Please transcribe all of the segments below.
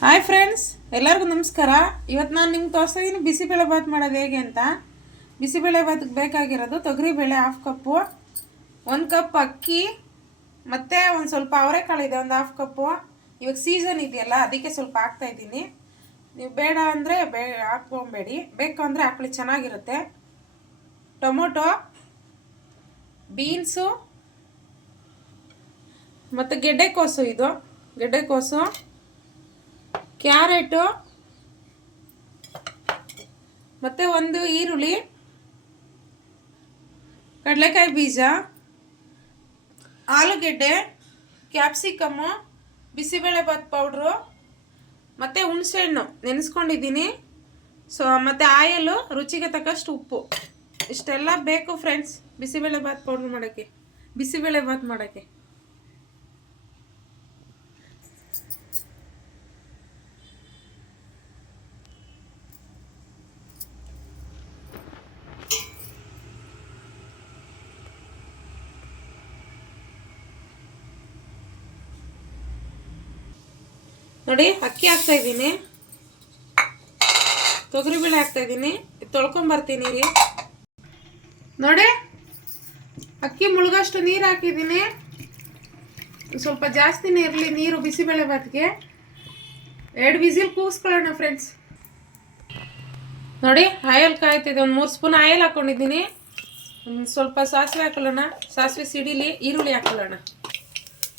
Hi friends ಎಲ್ಲರಿಗೂ ನಮಸ್ಕಾರ. ಇವತ್ತು ನಾನು ನಿಮ್ಗೆ ತೋರಿಸ್ತಿದ್ದೀನಿ ಬಿಸಿಬೇಳೆ ಭಾತ್ ಮಾಡೋದು ಹೇಗೆ ಅಂತ. ಬಿಸಿಬೇಳೆ ಭಾತ್ಗೆ ಬೇಕಾಗಿರೋದು ತೊಗರಿಬೇಳೆ ಹಾಫ್ ಕಪ್ಪು ಒಂದು ಕಪ್ ಅಕ್ಕಿ, ಮತ್ತು ಒಂದು ಸ್ವಲ್ಪ ಅವರೆಕಾಳು ಇದೆ, ಒಂದು ಹಾಫ್ ಕಪ್ಪು ಇವಾಗ ಸೀಸನ್ ಇದೆಯಲ್ಲ, ಅದಕ್ಕೆ ಸ್ವಲ್ಪ ಹಾಕ್ತಾ ಇದ್ದೀನಿ ನೀವು ಬೇಡ ಅಂದರೆ ಬೇ, ಹಾಕ್ಕೊಬೇಡಿ. ಬೇಕು ಅಂದರೆ ಹಾಕ್ಲಿ ಚೆನ್ನಾಗಿರುತ್ತೆ. ಟೊಮೊಟೊ, ಬೀನ್ಸು, ಮತ್ತು ಗೆಡ್ಡೆಕೋಸು ಇದು. ಗೆಡ್ಡೆಕೋಸು ಕ್ಯಾರೆಟು, ಮತ್ತು ಒಂದು ಈರುಳ್ಳಿ, ಕಡಲೆಕಾಯಿ ಬೀಜ, ಆಲೂಗೆಡ್ಡೆ, ಕ್ಯಾಪ್ಸಿಕಮ್ಮು ಬಿಸಿಬೇಳೆಭಾತ್ ಪೌಡ್ರು, ಮತ್ತು ಹುಣಸೆಹಣ್ಣು ನೆನೆಸ್ಕೊಂಡಿದ್ದೀನಿ. ಸೊ ಮತ್ತು ಆಯಲು ರುಚಿಗೆ ತಕ್ಕಷ್ಟು ಉಪ್ಪು. ಇಷ್ಟೆಲ್ಲ ಬೇಕು ಫ್ರೆಂಡ್ಸ್ ಬಿಸಿಬೇಳೆಭಾತ್ ಪೌಡ್ರ್ ಮಾಡೋಕ್ಕೆ ಬಿಸಿಬೇಳೆಭಾತ್ ಮಾಡೋಕ್ಕೆ. ನೋಡಿ, ಅಕ್ಕಿ ಹಾಕ್ತಾ ಇದ್ದೀನಿ. ತೊಗರಿಬೇಳೆ ಹಾಕ್ತಾ ಇದ್ದೀನಿ. ತೊಳ್ಕೊಂಬರ್ತೀನಿ ರೀ ನೋಡಿ, ಅಕ್ಕಿ ಮುಳುಗಷ್ಟು ನೀರು ಹಾಕಿದ್ದೀನಿ. ಸ್ವಲ್ಪ ಜಾಸ್ತಿನೇ ಇರಲಿ ನೀರು ಬಿಸಿಬೇಳೆ ಬಾತ್ಗೆ. ಎರಡು ವಿಸಿಲ್ ಕೂಗಿಸ್ಕೊಳ್ಳೋಣ ಫ್ರೆಂಡ್ಸ್ ನೋಡಿ, ಆಯಲ್ ಕಾಯ್ತಿದೆ. ಒಂದು ಮೂರು ಸ್ಪೂನ್ ಆಯಲ್ ಹಾಕ್ಕೊಂಡಿದ್ದೀನಿ ಸ್ವಲ್ಪ ಸಾಸಿವೆ ಹಾಕೊಳ್ಳೋಣ. ಸಾಸಿವೆ ಸಿಡಿಲಿ ಈರುಳ್ಳಿ ಹಾಕೊಳ್ಳೋಣ.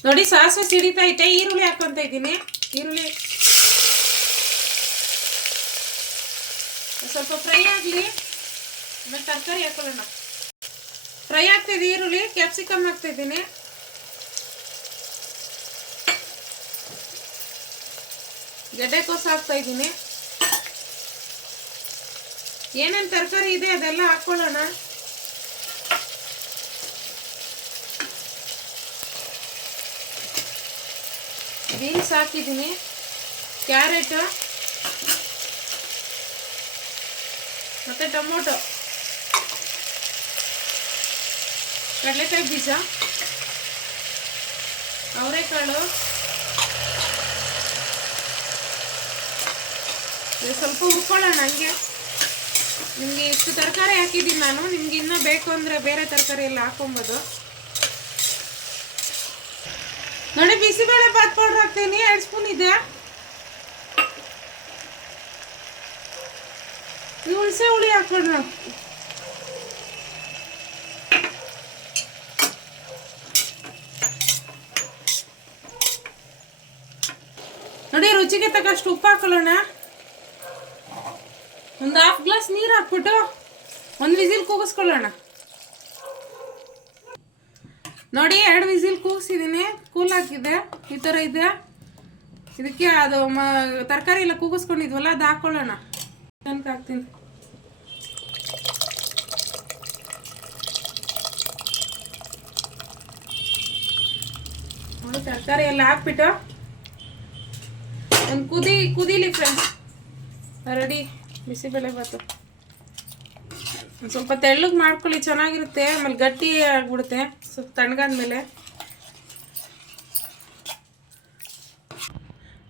ನೋಡಿ, ಸಾಸಿವೆ ಸಿಡಿತೈತೆ ಈರುಳ್ಳಿ ಹಾಕೊಂತ ಇದ್ದೀನಿ. ಈರುಳ್ಳಿ ಸ್ವಲ್ಪ ಫ್ರೈ ಆಗಲಿ ಆಮೇಲೆ ತರಕಾರಿ ಹಾಕೊಳ್ಳೋಣ ಫ್ರೈ ಆಗ್ತಿದೆ ಈರುಳ್ಳಿ ಕ್ಯಾಪ್ಸಿಕಮ್ ಹಾಕ್ತಿದ್ದೀನಿ ಗೆಡ್ಡೆಕೋಸು ಹಾಕ್ತಾ ಇದ್ದೀನಿ ಏನೇನು ತರಕಾರಿ ಇದೆ ಅದೆಲ್ಲ ಹಾಕ್ಕೊಳ್ಳೋಣ ಬೀನ್ಸ್ ಹಾಕಿದ್ದೀನಿ. ಕ್ಯಾರೆಟ್. ಮತ್ತು ಟೊಮೊಟೊ. ಕಡಲೆಕಾಯಿ ಬೀಜ. ಅವರೆಕಾಳು. ಸ್ವಲ್ಪ ಹುರ್ಕೊಳ್ಳೋಣ ಹಂಗೆ. ನಿಮಗೆ ಇಷ್ಟು ತರಕಾರಿ ಹಾಕಿದ್ದೀನಿ ನಾನು. ನಿಮ್ಗೆ ಇನ್ನೂ ಬೇಕು ಅಂದರೆ ಬೇರೆ ತರಕಾರಿ ಎಲ್ಲ ಹಾಕೊಬೋದು ನೋಡಿ, ಬಿಸಿಬೇಳೆ ಬಾತ್ ಪೌಡರ್ ಹಾಕ್ತೀನಿ. ಎರಡು ಸ್ಪೂನ್ ಇದೆ. ಹುಣಸೆ ಹುಳಿ ಹಾಕೋಣ ನೋಡಿ, ರುಚಿಗೆ ತಕ್ಕಷ್ಟು ಉಪ್ಪು ಹಾಕೊಳ್ಳೋಣ. ಒಂದು ಹಾಫ್ ಗ್ಲಾಸ್ ನೀರು ಹಾಕ್ಬಿಟ್ಟು ಒಂದು ವಿಸಿಲ್ ಕೂಗಿಸ್ಕೊಳ್ಳೋಣ. ನೋಡಿ, ಎರಡು ವಿಸಿಲ್ ಕೂಗಿಸಿದ್ದೀನಿ ಕೂಲ್ ಹಾಕಿದೆ ಈ ಥರ ಇದೆ. ಇದಕ್ಕೆ ಅದು ಮ, ತರಕಾರಿ ಎಲ್ಲ ಕೂಗಿಸ್ಕೊಂಡಿದ್ವಲ್ಲ, ಅದು ಹಾಕ್ಕೊಳ್ಳೋಣ ತನಕ ಹಾಕ್ತೀನಿ. ತರಕಾರಿ ಎಲ್ಲ ಹಾಕ್ಬಿಟ್ಟು ಒಂದು ಕುದಿ, ಕುದೀಲಿ ಫ್ರೆಂಡ್ಸ್ ರೆಡಿ. ಬಿಸಿಬೇಳೆ ಬಾತು. ಸ್ವಲ್ಪ ತೆಳ್ಳಗೆ ಮಾಡ್ಕೊಳ್ಳಿ, ಚೆನ್ನಾಗಿರುತ್ತೆ, ಆಮೇಲೆ ಗಟ್ಟಿ ಆಗ್ಬಿಡುತ್ತೆ. ಸ್ವಲ್ಪ ತಣ್ಣಗಾದ್ಮೇಲೆ.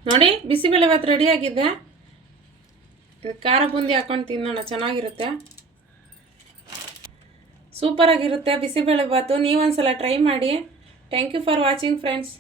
ನೋಡಿ, ಬಿಸಿಬೇಳೆ ಭಾತ್ ರೆಡಿ ಆಗಿದೆ. ಖಾರ ಬೂಂದಿ ಹಾಕೊಂಡು ತಿನ್ನೋಣ, ಚೆನ್ನಾಗಿರುತ್ತೆ. ಸೂಪರಾಗಿರುತ್ತೆ ಬಿಸಿಬೇಳೆ ಭಾತು. ನೀವೊಂದ್ಸಲ ಟ್ರೈ ಮಾಡಿ. Thank you for watching friends